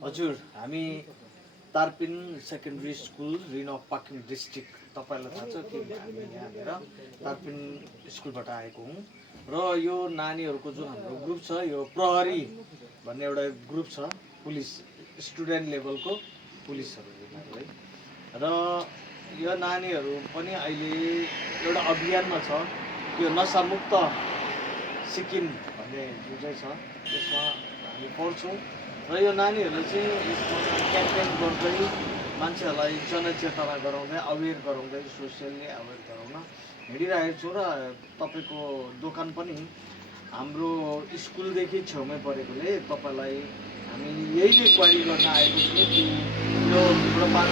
हजुर हामी तारपिन secondary school रिनक पाकिङ district तपाईँलाई थाहा छ कि हामी यहाँनिर तारपिन स्कुलबाट आएको हौँ र यो नानीहरूको जुन हाम्रो ग्रुप छ यो प्रहरी भन्ने एउटा ग्रुप छ पुलिस स्टुडेन्ट लेभलको पुलिसहरू यिनीहरू है र यो नानीहरू पनि अहिले एउटा अभियानमा छ यो नसामुक्त सिक्किम भन्ने जुन चाहिँ छ त्यसमा हामी पढ्छौँ र यो नानीहरूले चाहिँ यसमा क्याम्पेन गर्दै मान्छेहरूलाई जनचेतना गराउँदै अवेर गराउँदै सोसियल्ली अवेर गराउन हिँडिरहेको छु र तपाईँको दोकान पनि हाम्रो स्कुलदेखि छेउमै परेकोले तपाईँलाई हामी यही नै क्वारी गर्न आएको छौँ कि यो धुम्रपान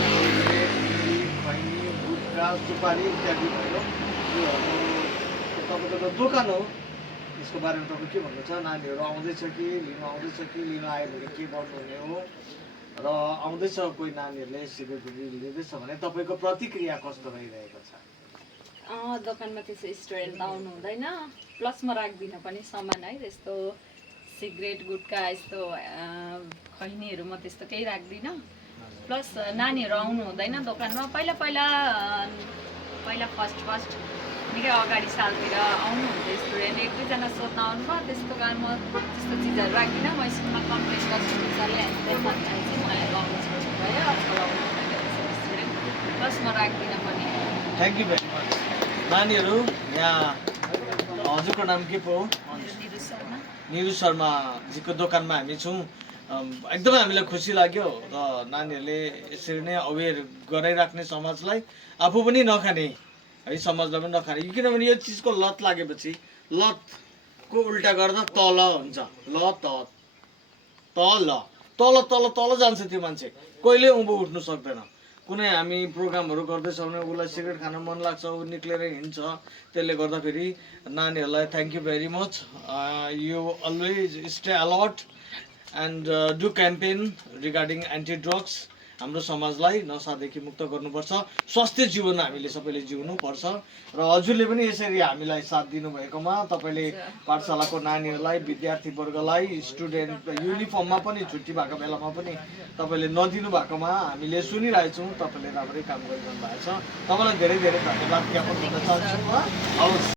खैनी गुटखा सुपारी इत्यादि भयो योहरू तपाईँको त दोकान हो यसको बारेमा तपाईँ के भन्नुहुन्छ नानीहरू आउँदैछ कि लिन आयो भने के गर्नुहुने हो र आउँदैछ कोही नानीहरूले सिगरेट लिँदैछ भने तपाईँको प्रतिक्रिया कस्तो रहिरहेको छ दोकानमा त्यसो स्टुडेन्ट आउनु हुँदैन प्लस म राख्दिनँ पनि सामान है त्यस्तो सिगरेट गुटखा यस्तो खैनीहरू म त्यस्तो केही राख्दिनँ प्लस नानीहरू आउनु हुँदैन दोकानमा पहिला फर्स्ट निकै अगाडि सालतिर आउनुहुन्थ्यो स्टुडेन्ट एक दुईजना सोध्न आउनुभयो त्यस्तो कारण म त्यस्तो चिजहरू राख्दिनँ म स्कुलमा कम्प्लेन गर्छु टिचरले चाहिँ म लगाउनु सक्छु भयो स्टुडेन्ट प्लस म राख्दिनँ पनि थ्याङ्क यू भेरी मच नानीहरू यहाँ हजुरको नाम के पो निरु शर्माजीको दोकानमा हामी छौँ एकदमै हामीलाई खुसी लाग्यो र नानीहरूले यसरी नै अवेर गराइराख्ने समाजलाई आफू पनि नखाने है समाजलाई पनि नखाने किनभने यो चिजको लत लागेपछि लतको उल्टा गर्दा तल हुन्छ तल जान्छ त्यो मान्छे कहिले उँभो उठ्नु सक्दैन कुनै हामी प्रोग्रामहरू गर्दैछौँ भने उसलाई सिगरेट खान मन लाग्छ ऊ निक्लेर हिँड्छ त्यसले गर्दाखेरि नानीहरूलाई thank you very much you always stay alert and do campaign regarding anti drugs हाम्रो समाजलाई नसादेखि मुक्त गर्नुपर्छ स्वास्थ्य जीवन हामीले सबैले जिउनुपर्छ र हजुरले पनि यसरी हामीलाई साथ दिनुभएकोमा तपाईँले पाठशालाको नानीहरूलाई विद्यार्थीवर्गलाई स्टुडेन्ट युनिफर्ममा पनि छुट्टी भएको बेलामा पनि तपाईँले नदिनु भएकोमा हामीले सुनिरहेछौँ तपाईँले राम्रै काम गरिरहनु भएको छ तपाईँलाई धेरै धेरै धन्यवाद ज्ञापन गर्न चाहन्छु हवस्